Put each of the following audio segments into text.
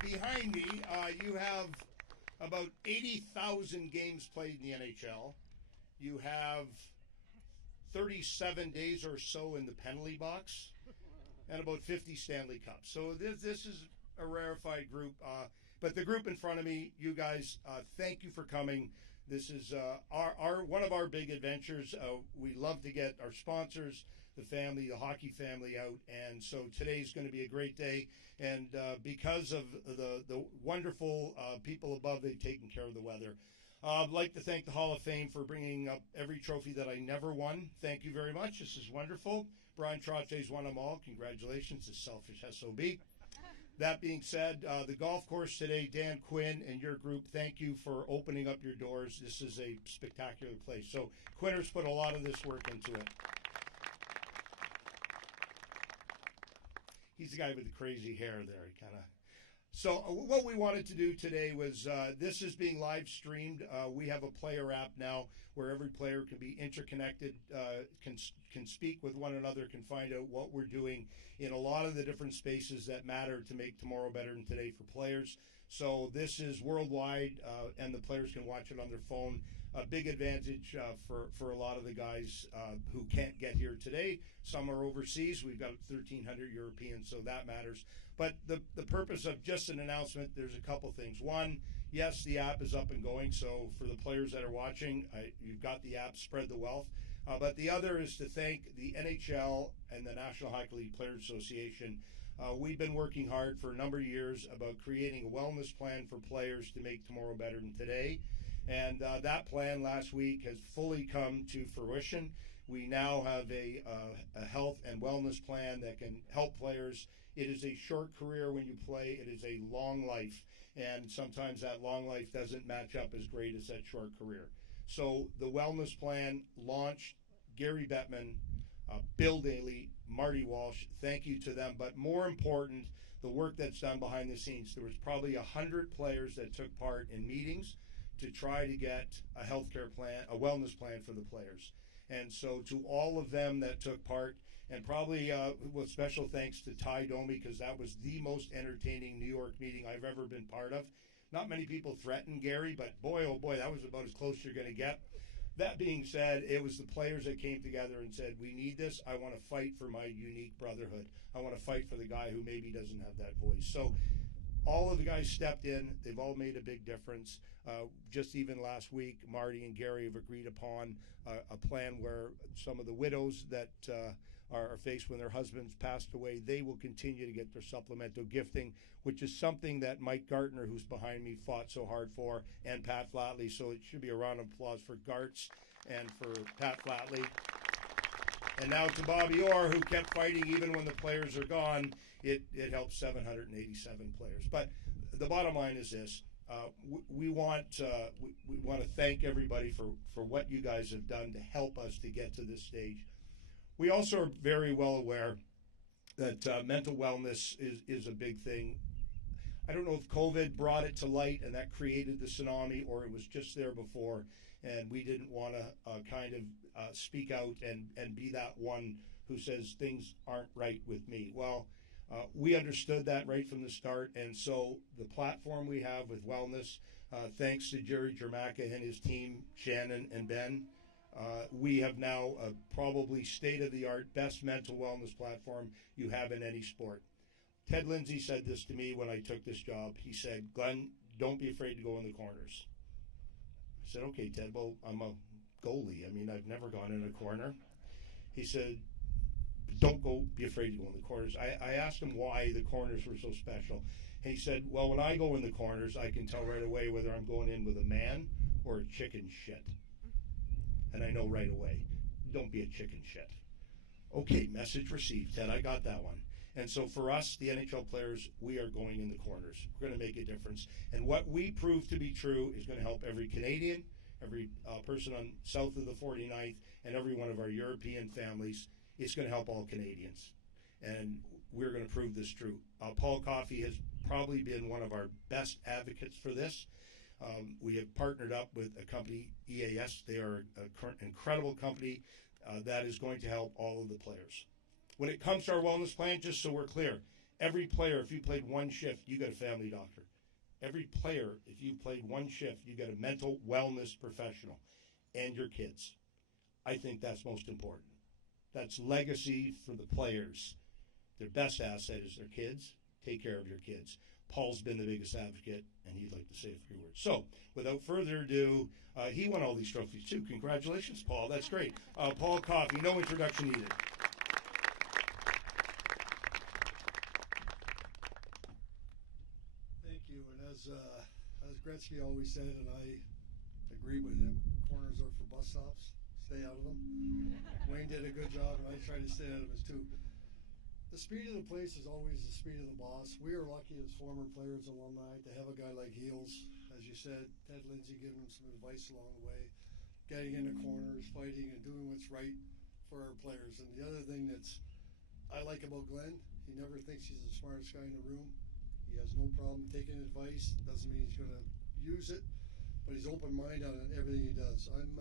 behind me, you have about 80,000 games played in the NHL. You have 37 days or so in the penalty box, and about 50 Stanley Cups. So this is a rarefied group. But the group in front of me, you guys, thank you for coming. This is our one of our big adventures. We love to get our sponsors, the family, the hockey family out, and so today's going to be a great day. And because of the wonderful people above, they've taken care of the weather. I'd like to thank the Hall of Fame for bringing up every trophy that I never won. Thank you very much. This is wonderful. Brian Trotter's won them all. Congratulations, the selfish SOB. That being said, the golf course today, Dan Quinn and your group, thank you for opening up your doors. This is a spectacular place. So Quinner's put a lot of this work into it. He's the guy with the crazy hair there. He kind of. So what we wanted to do today was, this is being live streamed. We have a player app now where every player can be interconnected, can speak with one another, can find out what we're doing in a lot of the different spaces that matter to make tomorrow better than today for players. So this is worldwide, and the players can watch it on their phone. A big advantage for a lot of the guys who can't get here today. Some are overseas. We've got 1,300 Europeans, so that matters. But the purpose of just an announcement, there's a couple things. One, yes, the app is up and going, so for the players that are watching, you've got the app, spread the wealth. But the other is to thank the NHL and the National Hockey League Players Association. We've been working hard for a number of years about creating a wellness plan for players to make tomorrow better than today. And that plan last week has fully come to fruition. We now have a health and wellness plan that can help players. It is a short career when you play. It is a long life. And sometimes that long life doesn't match up as great as that short career. So the wellness plan launched. Gary Bettman, Bill Daly, Marty Walsh, thank you to them. But more important, the work that's done behind the scenes. There was probably 100 players that took part in meetings to try to get a healthcare plan, a wellness plan for the players. And so to all of them that took part, and probably with special thanks to Ty Domi, because that was the most entertaining New York meeting I've ever been part of. Not many people threatened Gary, but boy, oh boy, that was about as close you're going to get. That being said, it was the players that came together and said, we need this. I want to fight for my unique brotherhood. I want to fight for the guy who maybe doesn't have that voice. So all of the guys stepped in. They've all made a big difference. Just even last week, Marty and Gary have agreed upon a plan where some of the widows that are faced when their husbands passed away, they will continue to get their supplemental gifting, which is something that Mike Gartner, who's behind me, fought so hard for, and Pat Flatley. So it should be a round of applause for Gartz and for Pat Flatley. And now to Bobby Orr, who kept fighting even when the players are gone. It helped 787 players. But the bottom line is this. We want to thank everybody for what you guys have done to help us to get to this stage. We also are very well aware that mental wellness is a big thing. I don't know if COVID brought it to light and that created the tsunami, or it was just there before, and we didn't want to kind of speak out and be that one who says things aren't right with me. Well, we understood that right from the start, and so the platform we have with wellness, thanks to Jerry Jermaka and his team, Shannon and Ben, we have now a probably state-of-the-art, best mental wellness platform you have in any sport. Ted Lindsay said this to me when I took this job. He said, Glenn, don't be afraid to go in the corners. I said, okay, Ted, well, I'm a goalie. I mean, I've never gone in a corner. He said, don't be afraid to go in the corners. I asked him why the corners were so special. And he said, well, when I go in the corners, I can tell right away whether I'm going in with a man or a chicken shit. And I know right away, don't be a chicken shit. Okay, message received, Ted, I got that one. And so for us, the NHL players, we are going in the corners. We're going to make a difference. And what we prove to be true is going to help every Canadian, every person on south of the 49th, and every one of our European families. It's going to help all Canadians. And we're going to prove this true. Paul Coffey has probably been one of our best advocates for this. We have partnered up with a company, EAS. They are an incredible company that is going to help all of the players. When it comes to our wellness plan, just so we're clear, Every player, if you played one shift, you got a family doctor. Every player, if you played one shift, you got a mental wellness professional and your kids. I think that's most important. That's legacy for the players. Their best asset is their kids. Take care of your kids. Paul's been the biggest advocate, and he'd like to say a few words. So, without further ado, he won all these trophies too. Congratulations, Paul. That's great. Paul Coffey, no introduction needed. Thank you. And as Gretzky always said, and I agree with him, corners are for bus stops. Stay out of them. Wayne did a good job, and I try to stay out of his too. The speed of the place is always the speed of the boss. We are lucky as former players, alumni, to have a guy like Heels, as you said, Ted Lindsay giving him some advice along the way, getting into corners, fighting, and doing what's right for our players. And the other thing that's I like about Glenn, he never thinks he's the smartest guy in the room. He has no problem taking advice. Doesn't mean he's going to use it, but he's open-minded on everything he does. I'm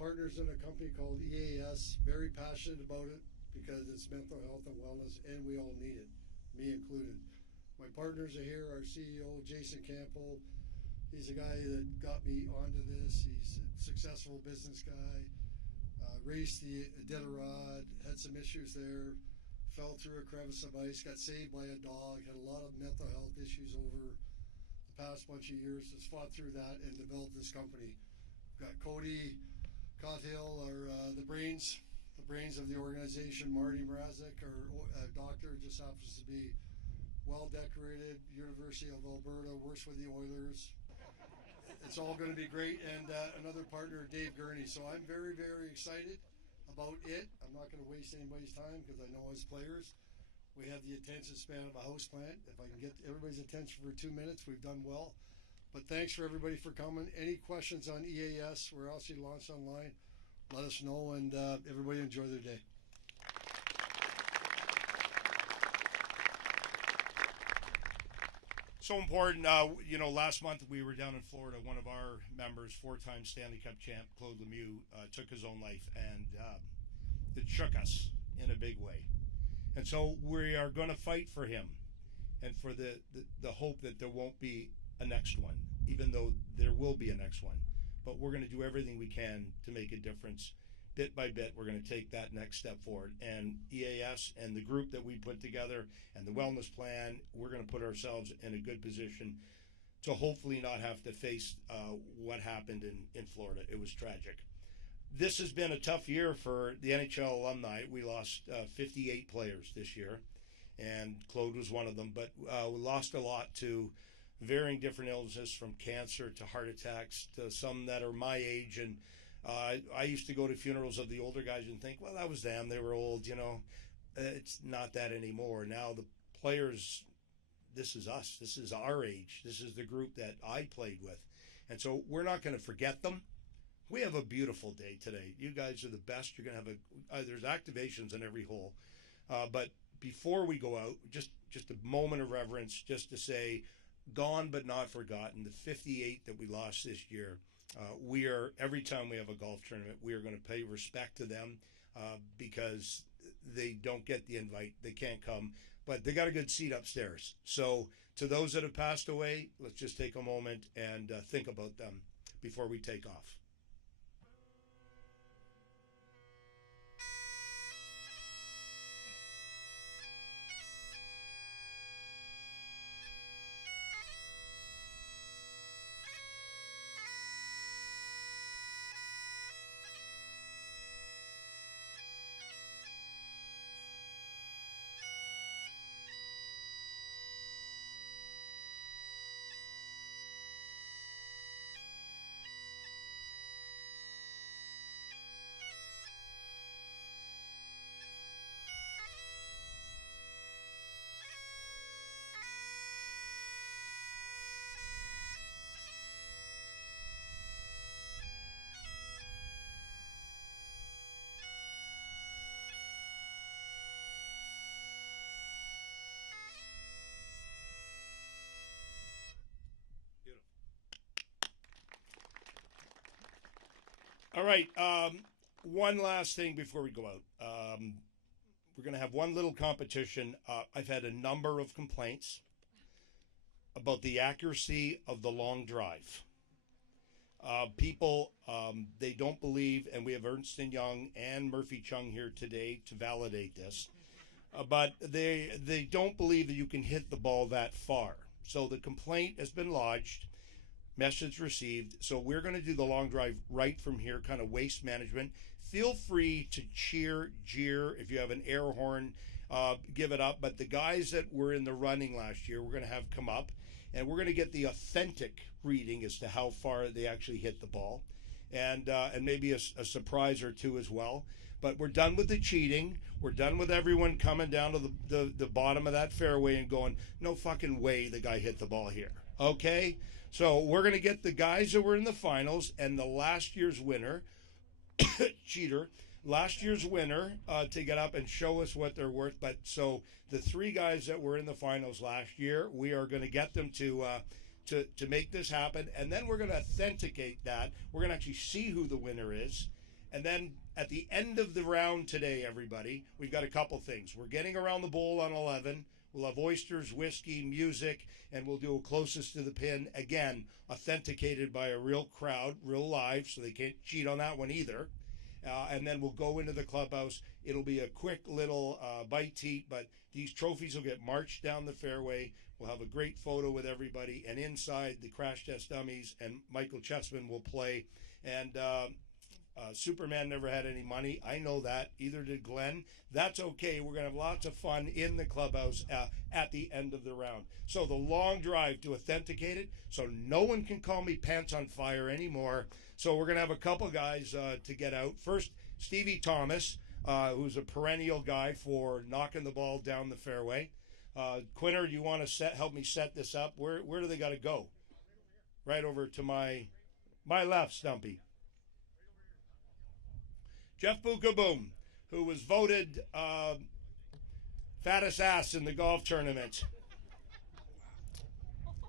partners in a company called EAS, very passionate about it, because it's mental health and wellness, and we all need it, me included. My partners are here, our CEO, Jason Campbell. He's a guy that got me onto this. He's a successful business guy, raced the Iditarod, had some issues there, fell through a crevice of ice, got saved by a dog, had a lot of mental health issues over the past bunch of years, has fought through that and developed this company. We've got Cody Cothill, the brains of the organization. Marty Mrazek, our doctor, just happens to be well decorated. University of Alberta, works with the Oilers. It's all going to be great. And another partner, Dave Gurney. So I'm very, very excited about it. I'm not going to waste anybody's time because I know as players, we have the attention span of a house plant. If I can get everybody's attention for 2 minutes, we've done well. But thanks for everybody for coming. Any questions on EAS? We're also launched online. Let us know, and everybody enjoy their day. So important. Last month we were down in Florida. One of our members, four-time Stanley Cup champ, Claude Lemieux, took his own life, and it shook us in a big way. And so we are going to fight for him and for the hope that there won't be a next one, even though there will be a next one. But we're going to do everything we can to make a difference. Bit by bit, we're going to take that next step forward. And EAS and the group that we put together and the wellness plan, we're going to put ourselves in a good position to hopefully not have to face what happened in Florida. It was tragic. This has been a tough year for the NHL alumni. We lost 58 players this year, and Claude was one of them. But we lost a lot to varying different illnesses, from cancer to heart attacks to some that are my age. And I used to go to funerals of the older guys and think, well, that was them. They were old, It's not that anymore. Now the players, this is us. This is our age. This is the group that I played with. And so we're not going to forget them. We have a beautiful day today. You guys are the best. You're going to have there's activations in every hole. But before we go out, just a moment of reverence, just to say, gone but not forgotten. The 58 that we lost this year, we are, every time we have a golf tournament, we are going to pay respect to them because they don't get the invite. They can't come, but they got a good seat upstairs. So to those that have passed away, let's just take a moment and think about them before we take off. All right. One last thing before we go out. we're going to have one little competition. I've had a number of complaints about the accuracy of the long drive. People, they don't believe, and we have Ernst & Young and Murphy Chung here today to validate this, but they don't believe that you can hit the ball that far. So the complaint has been lodged, message received. So we're going to do the long drive right from here, kind of waste management. Feel free to cheer, jeer. If you have an air horn, give it up. But the guys that were in the running last year, we're going to have come up, and we're going to get the authentic reading as to how far they actually hit the ball, and maybe a surprise or two as well. But we're done with the cheating. We're done with everyone coming down to the bottom of that fairway and going, no fucking way the guy hit the ball here. Okay? So we're going to get the guys that were in the finals and the last year's winner, cheater, last year's winner to get up and show us what they're worth. But so the three guys that were in the finals last year, we are going to get them to make this happen. And then we're going to authenticate that. We're going to actually see who the winner is. And then at the end of the round today, everybody, we've got a couple things. We're getting around the bowl on 11. We'll have oysters, whiskey, music, and we'll do a closest to the pin. Again, authenticated by a real crowd, real live, so they can't cheat on that one either. And then we'll go into the clubhouse. It'll be a quick little bite to eat, but these trophies will get marched down the fairway. We'll have a great photo with everybody. And inside, the crash test dummies and Michael Chessman will play. And Superman never had any money. I know that. Either did Glenn. That's okay. We're going to have lots of fun in the clubhouse at the end of the round. So the long drive to authenticate it, so no one can call me pants on fire anymore. So we're going to have a couple guys to get out. First, Stevie Thomas, who's a perennial guy for knocking the ball down the fairway. Quinter, do you want to help me set this up? Where do they got to go? Right over to my left, Stumpy. Jeff Bookaboom, who was voted fattest ass in the golf tournament,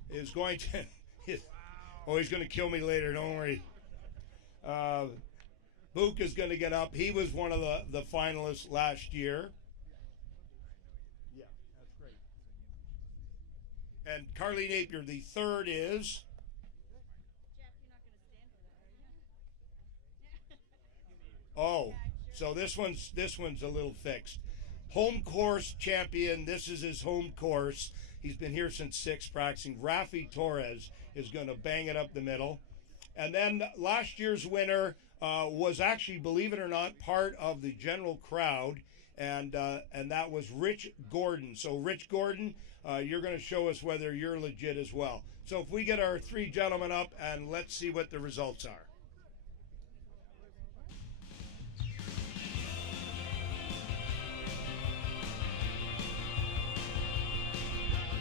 is going to... he's going to kill me later, don't worry. Book is going to get up. He was one of the finalists last year. Yeah, that's great. And Carly Napier, the third is... Oh, so this one's a little fixed. Home course champion. This is his home course. He's been here since 6 practicing. Rafi Torres is going to bang it up the middle. And then last year's winner was actually, believe it or not, part of the general crowd, and that was Rich Gordon. So Rich Gordon, you're going to show us whether you're legit as well. So if we get our 3 gentlemen up, and let's see what the results are.